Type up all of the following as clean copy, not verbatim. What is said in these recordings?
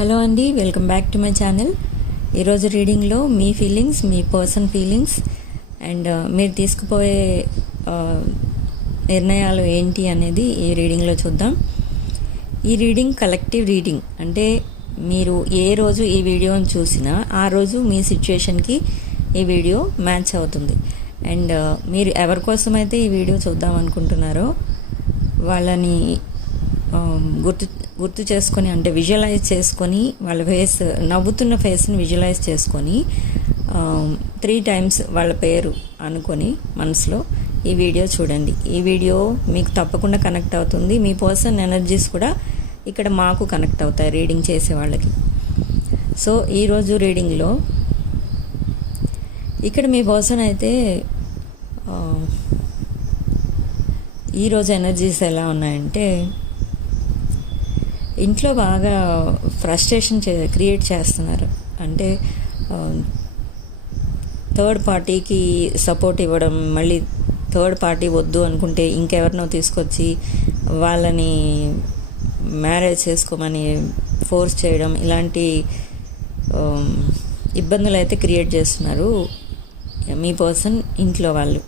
Hello అండి, welcome back to my channel. ఈరోజు రీడింగ్లో మీ ఫీలింగ్స్, మీ పర్సన్ ఫీలింగ్స్ అండ్ మీరు తీసుకుపోయే నిర్ణయాలు ఏంటి అనేది ఈ రీడింగ్లో చూద్దాం. ఈ రీడింగ్ కలెక్టివ్ రీడింగ్, అంటే మీరు ఏ రోజు ఈ వీడియోని చూసినా ఆ రోజు మీ సిచ్యుయేషన్కి ఈ వీడియో మ్యాచ్ అవుతుంది. అండ్ మీరు ఎవరి కోసమైతే ఈ వీడియో చూద్దాం అనుకుంటున్నారో వాళ్ళని గుర్తు చేసుకొని, అంటే విజువలైజ్ చేసుకొని, వాళ్ళ ఫేస్, నవ్వుతున్న ఫేస్ని విజువలైజ్ చేసుకొని 3 times వాళ్ళ పేరు అనుకొని మనసులో ఈ వీడియో చూడండి. ఈ వీడియో మీకు తప్పకుండా కనెక్ట్ అవుతుంది. మీ పర్సన్ ఎనర్జీస్ కూడా ఇక్కడ మాకు కనెక్ట్ అవుతాయి రీడింగ్ చేసే వాళ్ళకి. సో ఈరోజు రీడింగ్లో ఇక్కడ మీ పర్సన్ అయితే ఈరోజు ఎనర్జీస్ ఎలా ఉన్నాయంటే, ఇంట్లో బాగా ఫ్రస్ట్రేషన్ క్రియేట్ చేస్తున్నారు. అంటే థర్డ్ పార్టీకి సపోర్ట్ ఇవ్వడం, మళ్ళీ థర్డ్ పార్టీ వద్దు అనుకుంటే ఇంకెవరినో తీసుకొచ్చి వాళ్ళని మ్యారేజ్ చేసుకోమని ఫోర్స్ చేయడం, ఇలాంటి ఇబ్బందులు అయితే క్రియేట్ చేస్తున్నారు మీ పర్సన్ ఇంట్లో వాళ్ళు.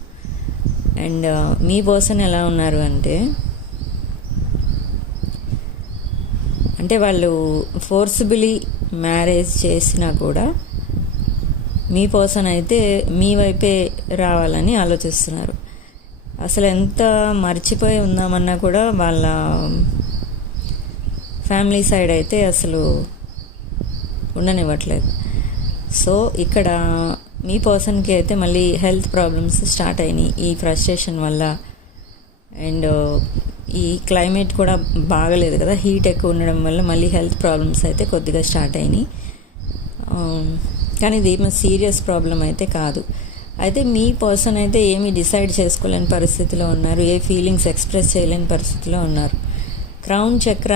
అండ్ మీ పర్సన్ ఎలా ఉన్నారు అంటే వాళ్ళు ఫోర్సిబులీ మ్యారేజ్ చేసినా కూడా మీ పర్సన్ అయితే మీ వైపే రావాలని ఆలోచిస్తున్నారు. అసలు ఎంత మర్చిపోయి ఉందామన్నా కూడా వాళ్ళ ఫ్యామిలీ సైడ్ అయితే అసలు ఉండనివ్వట్లేదు. సో ఇక్కడ మీ పర్సన్కి అయితే మళ్ళీ హెల్త్ ప్రాబ్లమ్స్ స్టార్ట్ అయినాయి ఈ ఫ్రస్ట్రేషన్ వల్ల. అండ్ ఈ క్లైమేట్ కూడా బాగలేదు కదా, హీట్ ఎక్కువ ఉండడం వల్ల మళ్ళీ హెల్త్ ప్రాబ్లమ్స్ అయితే కొద్దిగా స్టార్ట్ అయినాయి. కానీ ఇది సీరియస్ ప్రాబ్లం అయితే కాదు. అయితే మీ పర్సన్ అయితే ఏమీ డిసైడ్ చేసుకోలేని పరిస్థితిలో ఉన్నారు, ఏ ఫీలింగ్స్ ఎక్స్ప్రెస్ చేయలేని పరిస్థితిలో ఉన్నారు. క్రౌన్ చక్ర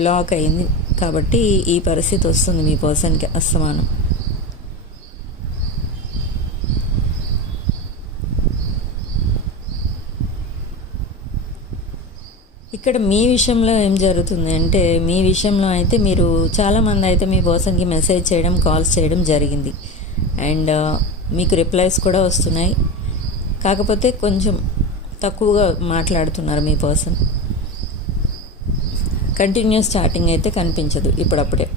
బ్లాక్ అయింది కాబట్టి ఈ పరిస్థితి వస్తుంది మీ పర్సన్కి అస్తమానం. ఇక్కడ మీ విషయంలో ఏం జరుగుతుంది అంటే, మీ విషయంలో అయితే మీరు చాలామంది అయితే మీ పర్సన్కి మెసేజ్ చేయడం, కాల్స్ చేయడం జరిగింది. అండ్ మీకు రిప్లైస్ కూడా వస్తున్నాయి. కాకపోతే కొంచెం తక్కువగా మాట్లాడుతున్నారు మీ పర్సన్. కంటిన్యూస్ చాటింగ్ అయితే కనిపించదు ఇప్పుడప్పుడే.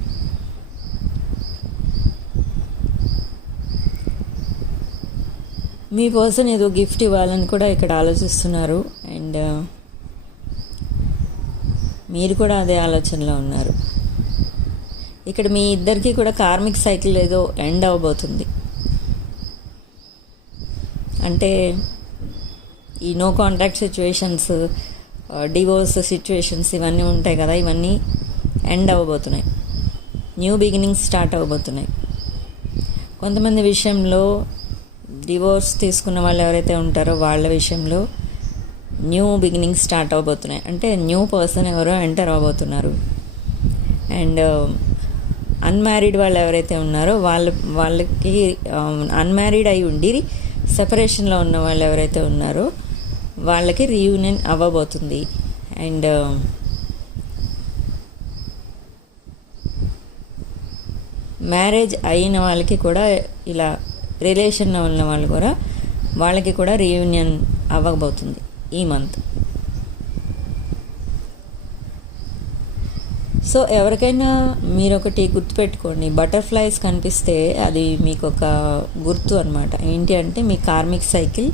మీ పర్సన్ ఏదో గిఫ్ట్ ఇవ్వాలని కూడా ఇక్కడ ఆలోచిస్తున్నారు. అండ్ మీరు కూడా అదే ఆలోచనలో ఉన్నారు. ఇక్కడ మీ ఇద్దరికి కూడా కార్మిక్ సైకిల్ ఏదో ఎండ్ అవ్వబోతుంది. అంటే ఈ no contact situations, divorce situations ఇవన్నీ ఉంటాయి కదా, ఇవన్నీ ఎండ్ అవ్వబోతున్నాయి. న్యూ బిగినింగ్స్ స్టార్ట్ అవ్వబోతున్నాయి. కొంతమంది విషయంలో డివోర్స్ తీసుకున్న వాళ్ళు ఎవరైతే ఉంటారో వాళ్ళ విషయంలో న్యూ బిగినింగ్స్ స్టార్ట్ అవ్వబోతున్నాయి. అంటే న్యూ పర్సన్ ఎవరో ఎంటర్ అవ్వబోతున్నారు. అండ్ అన్మ్యారీడ్ వాళ్ళు ఎవరైతే ఉన్నారో వాళ్ళకి అన్మ్యారీడ్ అయి ఉండి సెపరేషన్లో ఉన్న వాళ్ళు ఎవరైతే ఉన్నారో వాళ్ళకి రీయూనియన్ అవ్వబోతుంది. అండ్ మ్యారేజ్ అయిన వాళ్ళకి కూడా, ఇలా రిలేషన్లో ఉన్న వాళ్ళు కూడా, వాళ్ళకి కూడా రీయూనియన్ అవ్వబోతుంది ఈ మంత్. సో ఎవరికైనా మీరు ఒకటి గుర్తుపెట్టుకోండి, బటర్ఫ్లైస్ కనిపిస్తే అది మీకు ఒక గుర్తు అనమాట. ఏంటి అంటే మీ కార్మిక్ సైకిల్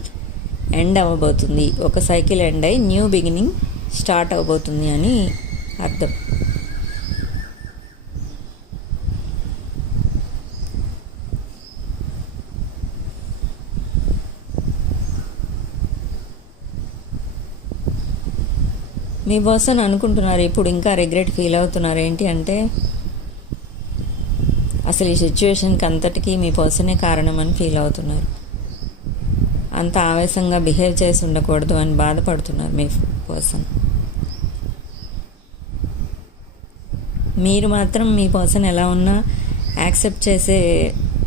ఎండ్ అవ్వబోతుంది. ఒక సైకిల్ ఎండ్ అయ్యి న్యూ బిగినింగ్ స్టార్ట్ అవ్వబోతుంది అని అర్థం. మీ పర్సన్ అనుకుంటున్నారు ఇప్పుడు, ఇంకా రిగ్రెట్ ఫీల్ అవుతున్నారు. ఏంటి అంటే అసలు ఈ సిచ్యువేషన్కి అంతటికీ మీ పర్సనే కారణం అని ఫీల్ అవుతున్నారు. అంత ఆవేశంగా బిహేవ్ చేసి ఉండకూడదు అని బాధపడుతున్నారు మీ పర్సన్. మీరు మాత్రం మీ పర్సన్ ఎలా ఉన్నా యాక్సెప్ట్ చేసే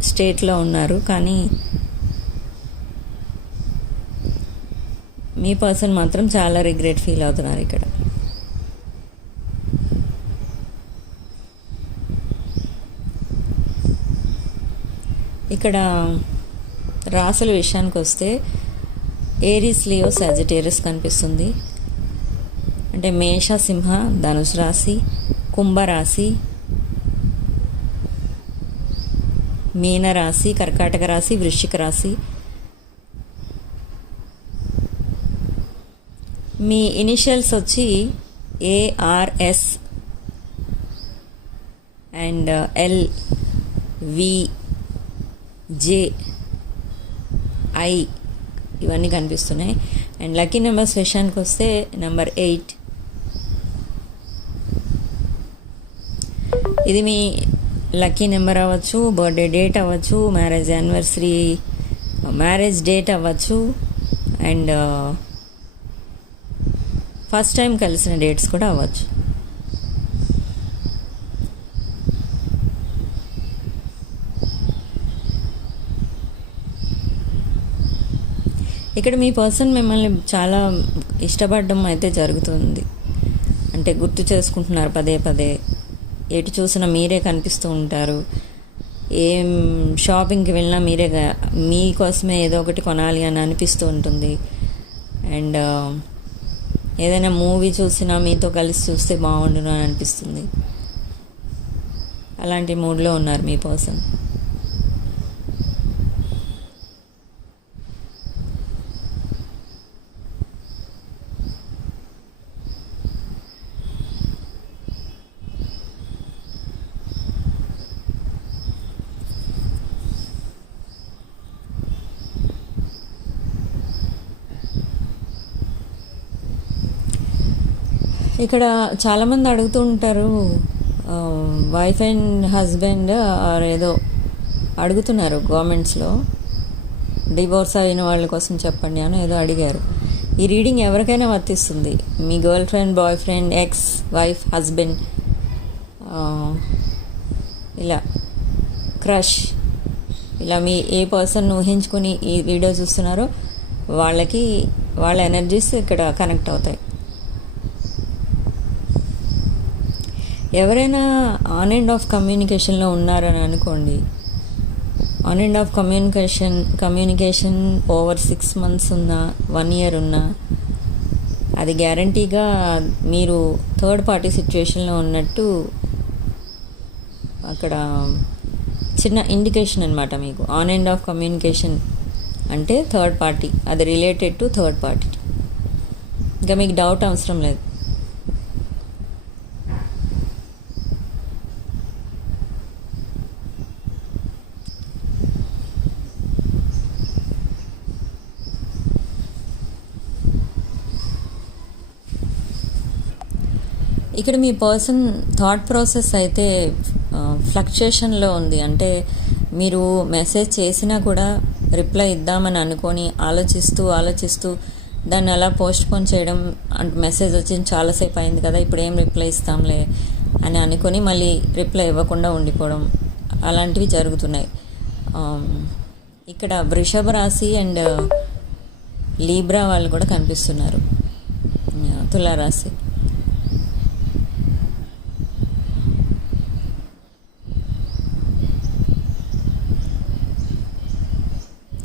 స్టేట్లో ఉన్నారు. కానీ మీ పర్సన్ మాత్రం చాలా రిగ్రెట్ ఫీల్ అవుతున్నారు ఇక్కడ. ఇక్కడ రాసుల విషయానికి వస్తే ఏరీస్, లియో, సాజిటేరియస్ కనిపిస్తుంది. అంటే మేష, సింహ, ధనుసు రాశి, కుంభరాశి, మీనరాశి, కర్కాటక రాశి, వృశ్చిక రాశి. మీ ఇనిషియల్స్ వచ్చి ARS అండ్ LVJI ఇవన్నీ కనిపిస్తున్నాయి. అండ్ లక్కీ నెంబర్స్ విషయానికి వస్తే నెంబర్ 8. ఇది మీ లక్కీ నెంబర్ అవ్వచ్చు, బర్త్డే డేట్ అవ్వచ్చు, మ్యారేజ్ యానివర్సరీ, మ్యారేజ్ డేట్ అవ్వచ్చు, అండ్ ఫస్ట్ టైం కలిసిన డేట్స్ కూడా అవ్వచ్చు. ఇక్కడ మీ పర్సన్ మిమ్మల్ని చాలా ఇష్టపడడం అయితే జరుగుతుంది. అంటే గుర్తు చేసుకుంటున్నారు పదే పదే. ఎటు చూసినా మీరే కనిపిస్తూ ఉంటారు. ఏం షాపింగ్కి వెళ్ళినా మీరే, మీకోసమే ఏదో ఒకటి కొనాలి అని అనిపిస్తూ ఉంటుంది. అండ్ ఏదైనా మూవీ చూసినా మీతో కలిసి చూస్తే బాగుండును అని అనిపిస్తుంది. అలాంటి మూడ్లో ఉన్నారు మీ పర్సన్. ఇక్కడ చాలామంది అడుగుతూ ఉంటారు, వైఫ్ అండ్ హస్బెండ్ ఆర్ ఏదో అడుగుతున్నారు గవర్నమెంట్స్లో, డివోర్స్ అయిన వాళ్ళ కోసం చెప్పండి అని ఏదో అడిగారు. ఈ రీడింగ్ ఎవరికైనా వర్తిస్తుంది. మీ girlfriend, boyfriend, ex wife, husband, ఇలా క్రష్, ఇలా మీ ఏ పర్సన్ ఊహించుకొని ఈ వీడియో చూస్తున్నారో వాళ్ళకి వాళ్ళ ఎనర్జీస్ ఇక్కడ కనెక్ట్ అవుతాయి. ఎవరైనా ఆన్ అండ్ ఆఫ్ కమ్యూనికేషన్లో ఉన్నారని అనుకోండి. On and of communication over 6 months ఉన్నా, 1 year ఉన్నా, అది గ్యారంటీగా మీరు థర్డ్ పార్టీ సిచ్యువేషన్లో ఉన్నట్టు అక్కడ చిన్న ఇండికేషన్ అనమాట మీకు. ఆన్ అండ్ ఆఫ్ కమ్యూనికేషన్ అంటే థర్డ్ పార్టీ, అది రిలేటెడ్ టు థర్డ్ పార్టీ. ఇంకా మీకు డౌట్ అవసరం లేదు. ఇక్కడ మీ పర్సన్ థాట్ ప్రాసెస్ అయితే ఫ్లక్చుయేషన్లో ఉంది. అంటే మీరు మెసేజ్ చేసినా కూడా రిప్లై ఇద్దామని అనుకొని ఆలోచిస్తూ దాన్ని అలా పోస్ట్పోన్ చేయడం. అంటే మెసేజ్ వచ్చింది చాలాసేపు అయింది కదా, ఇప్పుడు ఏం రిప్లై ఇస్తాంలే అని అనుకొని మళ్ళీ రిప్లై ఇవ్వకుండా ఉండిపోవడం, అలాంటివి జరుగుతున్నాయి. ఇక్కడ వృషభ రాశి అండ్ లీబ్రా వాళ్ళు కూడా కనిపిస్తున్నారు. తులారాశి.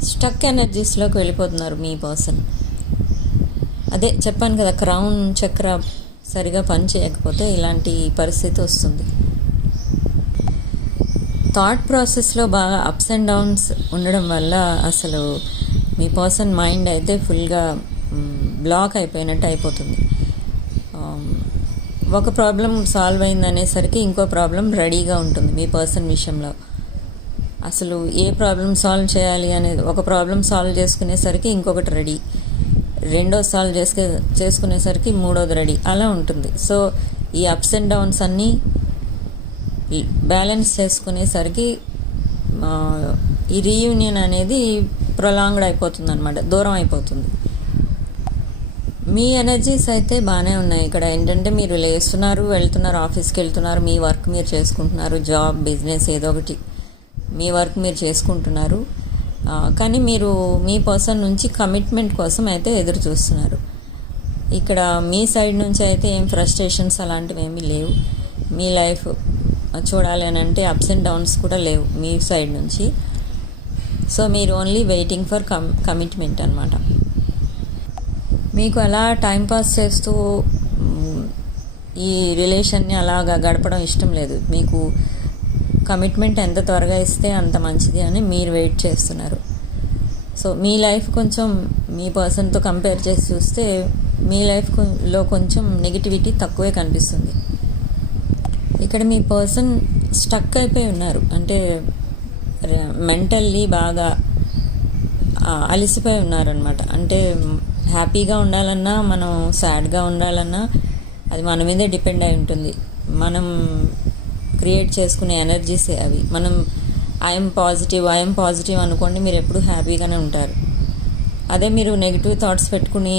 స్టక్ ఎనర్జీస్లోకి వెళ్ళిపోతున్నారు మీ పర్సన్. అదే చెప్పాను కదా, క్రౌన్ చక్ర సరిగా పని చేయకపోతే ఇలాంటి పరిస్థితి వస్తుంది. థాట్ ప్రాసెస్లో బాగా అప్స్ అండ్ డౌన్స్ ఉండడం వల్ల అసలు మీ పర్సన్ మైండ్ అయితే ఫుల్గా బ్లాక్ అయిపోయినట్టు అయిపోతుంది. ఒక ప్రాబ్లం సాల్వ్ అయిందనేసరికి ఇంకో ప్రాబ్లం రెడీగా ఉంటుంది మీ పర్సన్ విషయంలో. అసలు ఏ ప్రాబ్లం సాల్వ్ చేయాలి అనేది, ఒక ప్రాబ్లం సాల్వ్ చేసుకునేసరికి ఇంకొకటి రెడీ, రెండోది సాల్వ్ చేసుకునేసరికి మూడోది రెడీ, అలా ఉంటుంది. సో ఈ అప్స్ అండ్ డౌన్స్ అన్నీ బ్యాలెన్స్ చేసుకునేసరికి ఈ రీయూనియన్ అనేది ప్రొలాంగ్డ్ అయిపోతుంది అనమాట, దూరం అయిపోతుంది. మీ ఎనర్జీస్ అయితే బాగానే ఉన్నాయి. ఇక్కడ ఏంటంటే మీరు లేస్తున్నారు, వెళ్తున్నారు, ఆఫీస్కి వెళ్తున్నారు, మీ వర్క్ మీరు చేసుకుంటున్నారు, జాబ్, బిజినెస్ ఏదో ఒకటి మీ వర్క్ మీరు చేసుకుంటున్నారు. కానీ మీరు మీ పర్సన్ నుంచి కమిట్మెంట్ కోసం అయితే ఎదురు చూస్తున్నారు. ఇక్కడ మీ సైడ్ నుంచి అయితే ఏం ఫ్రస్ట్రేషన్స్ అలాంటివి ఏమీ లేవు. మీ లైఫ్ చూడాలి అని అంటే అప్స్ అండ్ డౌన్స్ కూడా లేవు మీ సైడ్ నుంచి. సో మీరు ఓన్లీ వెయిటింగ్ ఫర్ కమిట్మెంట్ అనమాట. మీకు అలా టైంపాస్ చేస్తూ ఈ రిలేషన్ని అలాగా గడపడం ఇష్టం లేదు. మీకు కమిట్మెంట్ ఎంత త్వరగా ఇస్తే అంత మంచిది అని మీరు వెయిట్ చేస్తున్నారు. సో మీ లైఫ్ కొంచెం మీ పర్సన్తో కంపేర్ చేసి చూస్తే మీ లైఫ్లో కొంచెం నెగిటివిటీ తక్కువే కనిపిస్తుంది. ఇక్కడ మీ పర్సన్ స్టక్ అయిపోయి ఉన్నారు, అంటే మెంటల్లీ బాగా అలసిపోయి ఉన్నారనమాట. అంటే హ్యాపీగా ఉండాలన్నా, మనం సాడ్గా ఉండాలన్నా అది మన మీదే డిపెండ్ అయి ఉంటుంది. మనం క్రియేట్ చేసుకునే ఎనర్జీసే అవి. మనం ఐఎమ్ పాజిటివ్ అనుకోండి, మీరు ఎప్పుడు హ్యాపీగానే ఉంటారు. అదే మీరు నెగిటివ్ థాట్స్ పెట్టుకుని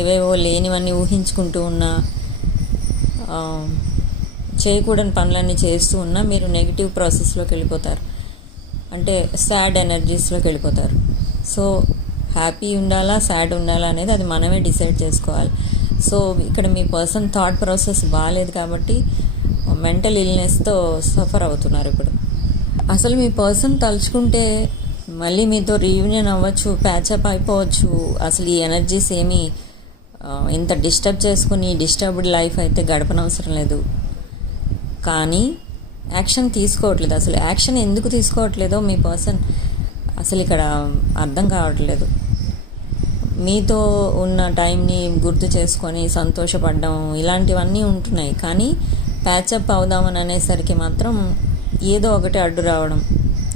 ఏవేవో లేనివన్నీ ఊహించుకుంటూ ఉన్నా, చేయకూడని పనులన్నీ చేస్తూ ఉన్నా మీరు నెగిటివ్ ప్రాసెస్లోకి వెళ్ళిపోతారు, అంటే సాడ్ ఎనర్జీస్లోకి వెళ్ళిపోతారు. సో హ్యాపీ ఉండాలా, సాడ్ ఉండాలా అనేది అది మనమే డిసైడ్ చేసుకోవాలి. సో ఇక్కడ మీ పర్సన్ థాట్ ప్రాసెస్ బాగాలేదు కాబట్టి మెంటల్ ఇల్నెస్తో సఫర్ అవుతున్నారు ఇప్పుడు. అసలు మీ పర్సన్ తలుచుకుంటే మళ్ళీ మీతో రీయూనియన్ అవ్వచ్చు, ప్యాచప్ అయిపోవచ్చు. అసలు ఈ ఎనర్జీస్ ఏమీ ఇంత డిస్టర్బ్ చేసుకుని డిస్టర్బ్డ్ లైఫ్ అయితే గడపనవసరం లేదు. కానీ యాక్షన్ తీసుకోవట్లేదు. అసలు యాక్షన్ ఎందుకు తీసుకోవట్లేదో మీ పర్సన్ అసలు ఇక్కడ అర్థం కావట్లేదు. మీతో ఉన్న టైంని గుర్తు చేసుకొని సంతోషపడడం ఇలాంటివన్నీ ఉంటున్నాయి. కానీ ప్యాచప్ అవుదామని అనేసరికి మాత్రం ఏదో ఒకటి అడ్డు రావడం,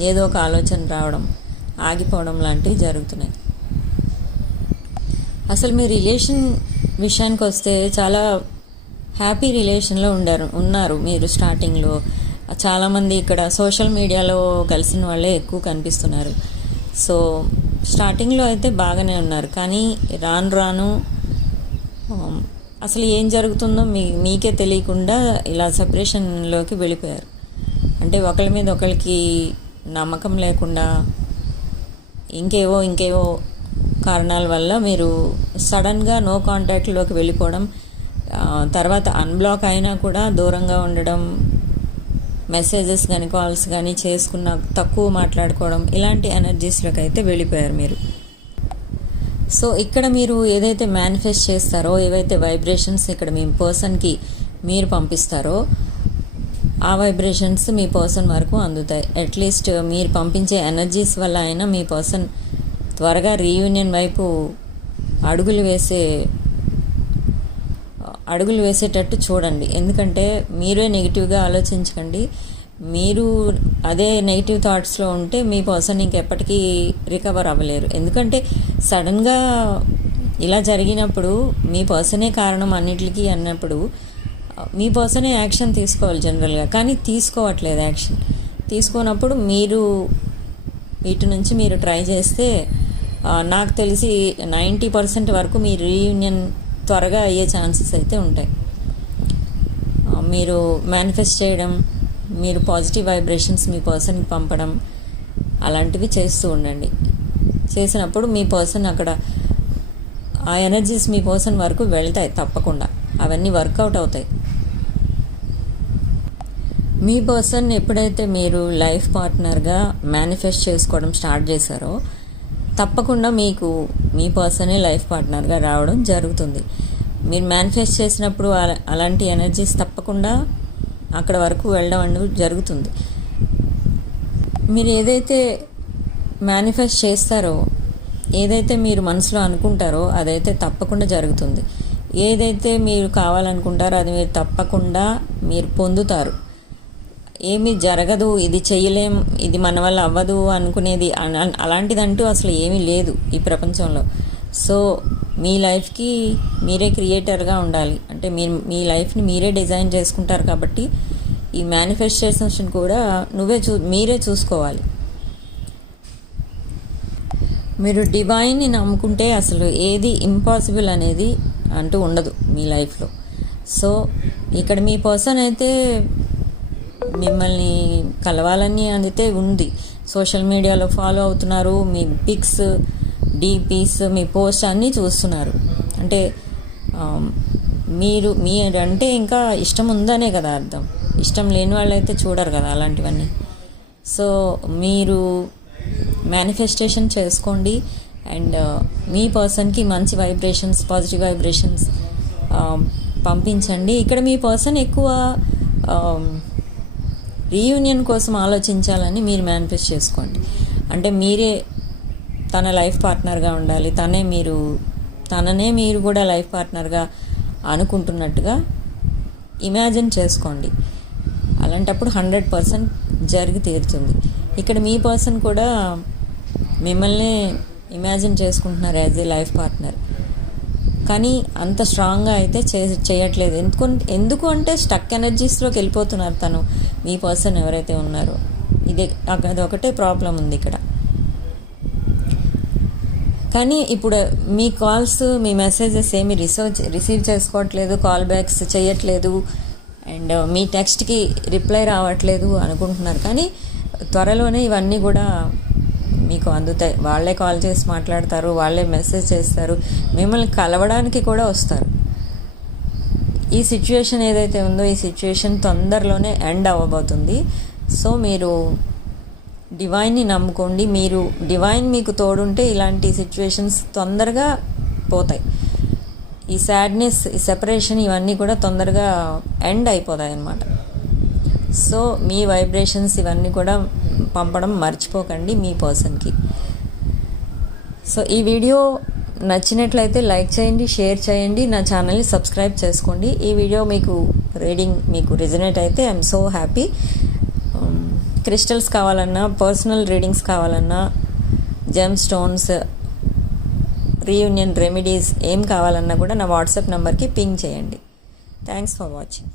ఏదో ఒక ఆలోచన రావడం, ఆగిపోవడం లాంటివి జరుగుతున్నాయి. అసలు మీ రిలేషన్ విషయానికి వస్తే చాలా హ్యాపీ రిలేషన్లో ఉన్నారు మీరు స్టార్టింగ్లో. చాలామంది ఇక్కడ సోషల్ మీడియాలో కలిసిన వాళ్ళే ఎక్కువ కనిపిస్తున్నారు. సో స్టార్టింగ్లో అయితే బాగానే ఉన్నారు, కానీ రాను రాను అసలు ఏం జరుగుతుందో మీకే తెలియకుండా ఇలా సెపరేషన్లోకి వెళ్ళిపోయారు. అంటే ఒకరి మీద ఒకరికి నమ్మకం లేకుండా ఇంకేవో కారణాల వల్ల మీరు సడన్గా నో కాంటాక్ట్లోకి వెళ్ళిపోవడం, తర్వాత అన్బ్లాక్ అయినా కూడా దూరంగా ఉండడం, మెసేజెస్ కానీ కాల్స్ కానీ చేసుకున్న తక్కువ మాట్లాడుకోవడం, ఇలాంటి ఎనర్జీస్లోకి అయితే వెళ్ళిపోయారు మీరు. సో ఇక్కడ మీరు ఏదైతే మేనిఫెస్ట్ చేస్తారో, ఏవైతే వైబ్రేషన్స్ ఇక్కడ మీ పర్సన్కి మీరు పంపిస్తారో ఆ వైబ్రేషన్స్ మీ పర్సన్ వరకు అందుతాయి. అట్లీస్ట్ మీరు పంపించే ఎనర్జీస్ వల్ల అయినా మీ పర్సన్ త్వరగా రీయూనియన్ వైపు అడుగులు వేసేటట్టు చూడండి. ఎందుకంటే మీరే నెగిటివ్గా ఆలోచించకండి. మీరు అదే నెగిటివ్ థాట్స్లో ఉంటే మీ పర్సన్ ఇంకెప్పటికీ రికవర్ అవ్వలేరు. ఎందుకంటే సడన్గా ఇలా జరిగినప్పుడు మీ పర్సనే కారణం అన్నిటికీ అన్నప్పుడు మీ పర్సనే యాక్షన్ తీసుకోవాలి జనరల్గా, కానీ తీసుకోవట్లేదు. యాక్షన్ తీసుకోనప్పుడు మీరు వీటి నుంచి మీరు ట్రై చేస్తే నాకు తెలిసి 90% వరకు మీ రీయూనియన్ త్వరగా అయ్యే ఛాన్సెస్ అయితే ఉంటాయి. మీరు మేనిఫెస్ట్ చేయడం, మీరు పాజిటివ్ వైబ్రేషన్స్ మీ పర్సన్కి పంపడం అలాంటివి చేస్తూ ఉండండి. చేసినప్పుడు మీ పర్సన్ అక్కడ ఆ ఎనర్జీస్ మీ పర్సన్ వరకు వెళ్తాయి, తప్పకుండా అవన్నీ వర్కౌట్ అవుతాయి. మీ పర్సన్ ఎప్పుడైతే మీరు లైఫ్ పార్ట్నర్గా మేనిఫెస్ట్ చేసుకోవడం స్టార్ట్ చేశారో తప్పకుండా మీకు మీ పర్సనే లైఫ్ పార్ట్నర్గా రావడం జరుగుతుంది. మీరు మేనిఫెస్ట్ చేసినప్పుడు అలాంటి ఎనర్జీస్ తప్పకుండా అక్కడ వరకు వెళ్ళడం అనేది జరుగుతుంది. మీరు ఏదైతే మేనిఫెస్ట్ చేస్తారో, ఏదైతే మీరు మనసులో అనుకుంటారో అదైతే తప్పకుండా జరుగుతుంది. ఏదైతే మీరు కావాలనుకుంటారో అది మీరు తప్పకుండా మీరు పొందుతారు. ఏమీ జరగదు, ఇది చేయలేం, ఇది మన వల్ల అవ్వదు అనుకునేది అలాంటిదంటూ అసలు ఏమీ లేదు ఈ ప్రపంచంలో. సో మీ లైఫ్కి మీరే క్రియేటర్గా ఉండాలి. అంటే మీ లైఫ్ని మీరే డిజైన్ చేసుకుంటారు కాబట్టి ఈ మేనిఫెస్టేషన్ కూడా మీరే చూసుకోవాలి. మీరు డివైన్ని నమ్ముకుంటే అసలు ఏది ఇంపాసిబుల్ అనేది అంటూ ఉండదు మీ లైఫ్లో. సో ఇక్కడ మీ పర్సన్ అయితే మిమ్మల్ని కలవాలని అయితే ఉంది, సోషల్ మీడియాలో ఫాలో అవుతున్నారు, మీ పిక్స్, డీపీస్, మీ పోస్ట్ అన్నీ చూస్తున్నారు. అంటే మీరంటే ఇంకా ఇష్టం ఉందనే కదా అర్థం. ఇష్టం లేని వాళ్ళు అయితే చూడరు కదా అలాంటివన్నీ. సో మీరు మేనిఫెస్టేషన్ చేసుకోండి. అండ్ మీ పర్సన్కి మంచి వైబ్రేషన్స్, పాజిటివ్ వైబ్రేషన్స్ పంపించండి. ఇక్కడ మీ పర్సన్ ఎక్కువ రీయూనియన్ కోసం ఆలోచించాలని మీరు మేనిఫెస్ట్ చేసుకోండి. అంటే మీరే తన లైఫ్ పార్ట్నర్గా ఉండాలి, తననే మీరు కూడా లైఫ్ పార్ట్నర్గా అనుకుంటున్నట్టుగా ఇమాజిన్ చేసుకోండి. అలాంటప్పుడు 100% జరిగి తీరుతుంది. ఇక్కడ మీ పర్సన్ కూడా మిమ్మల్ని ఇమాజిన్ చేసుకుంటున్నారు యాజ్ ఏ లైఫ్ పార్ట్నర్, కానీ అంత స్ట్రాంగ్గా అయితే చేయట్లేదు. ఎందుకు అంటే స్టక్ ఎనర్జీస్లోకి వెళ్ళిపోతున్నారు తను, మీ పర్సన్ ఎవరైతే ఉన్నారో. అదొకటే ప్రాబ్లం ఉంది ఇక్కడ. కానీ ఇప్పుడు మీ కాల్స్, మీ మెసేజెస్ ఏమి రిసీవ్ చేసుకోవట్లేదు, కాల్ బ్యాక్స్ చేయట్లేదు, అండ్ మీ టెక్స్ట్కి రిప్లై రావట్లేదు అనుకుంటున్నారు. కానీ త్వరలోనే ఇవన్నీ కూడా మీకు అందుతాయి. వాళ్ళే కాల్ చేసి మాట్లాడతారు, వాళ్ళే మెసేజ్ చేస్తారు, మిమ్మల్ని కలవడానికి కూడా వస్తారు. ఈ సిచ్యుయేషన్ ఏదైతే ఉందో ఈ సిచ్యుయేషన్ తొందరలోనే ఎండ్ అవ్వబోతుంది. సో మీరు డివైన్ని నమ్ముకోండి. డివైన్ మీకు తోడుంటే ఇలాంటి సిచ్యువేషన్స్ తొందరగా పోతాయి. ఈ సాడ్నెస్, ఈ సెపరేషన్ ఇవన్నీ కూడా తొందరగా ఎండ్ అయిపోతాయి అన్నమాట. సో మీ వైబ్రేషన్స్ ఇవన్నీ కూడా పంపడం మర్చిపోకండి మీ పర్సన్కి. సో ఈ వీడియో నచ్చినట్లయితే లైక్ చేయండి, షేర్ చేయండి, నా ఛానల్ని సబ్స్క్రైబ్ చేసుకోండి. ఈ వీడియో రీడింగ్ మీకు రిజనేట్ అయితే ఐఎమ్ సో హ్యాపీ. క్రిస్టల్స్ కావాలన్నా, పర్సనల్ రీడింగ్స్ కావాలన్నా, జెమ్ స్టోన్స్, రీయూనియన్ రెమెడీస్ ఏం కావాలన్నా కూడా నా వాట్సాప్ నెంబర్కి పింగ్ చేయండి. Thanks for watching.